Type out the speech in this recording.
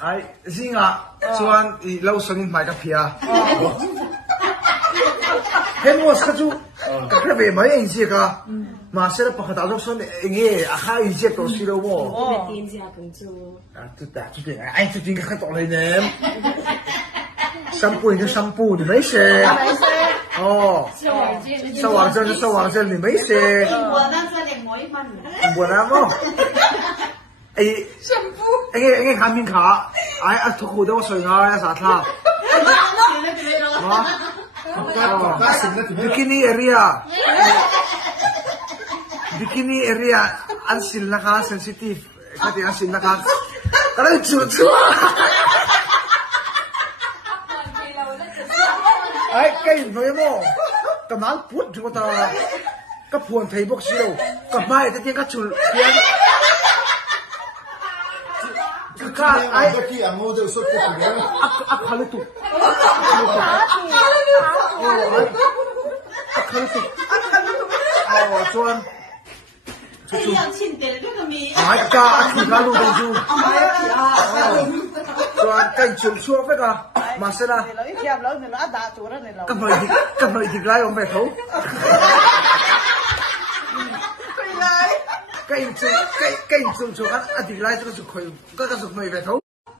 ai zinga chuan I lo sangin mai ka phia hemos ka chu ka kra ve mai ai je ka ma sera pakhata lo son nge a kha I je to si lo mo tin sia kung chu tu ta tu ai tu tin ka to le nem shampoo ni shampoo ni mai se哦，收黄针就收黄针，你没写。我那这里我一般。我那么，哎，哎，下面卡，哎，啊，脱裤都水啊，啥他？啊，bikini area，bikini area， 安心那个 sensitive， 快点安心那个，可能做错。哎，cái gì vậy mo? Cầm áo puốt chúng ta, cái phuôn thấy bốc xí đâu, cầm mai cái tiếng cái chùl tiếng, cái ai cái anh ngồi đây sốt cái gì đó, khá là tụt, chuan, ai cả thì cả luôn đâu chuan cái chùl xua phải cả, mà sao na? Cầm nói thì lại ông về thấu. Cái chùm chuột thì lại cho cái chụp khơi, cái chụp mày về thấu.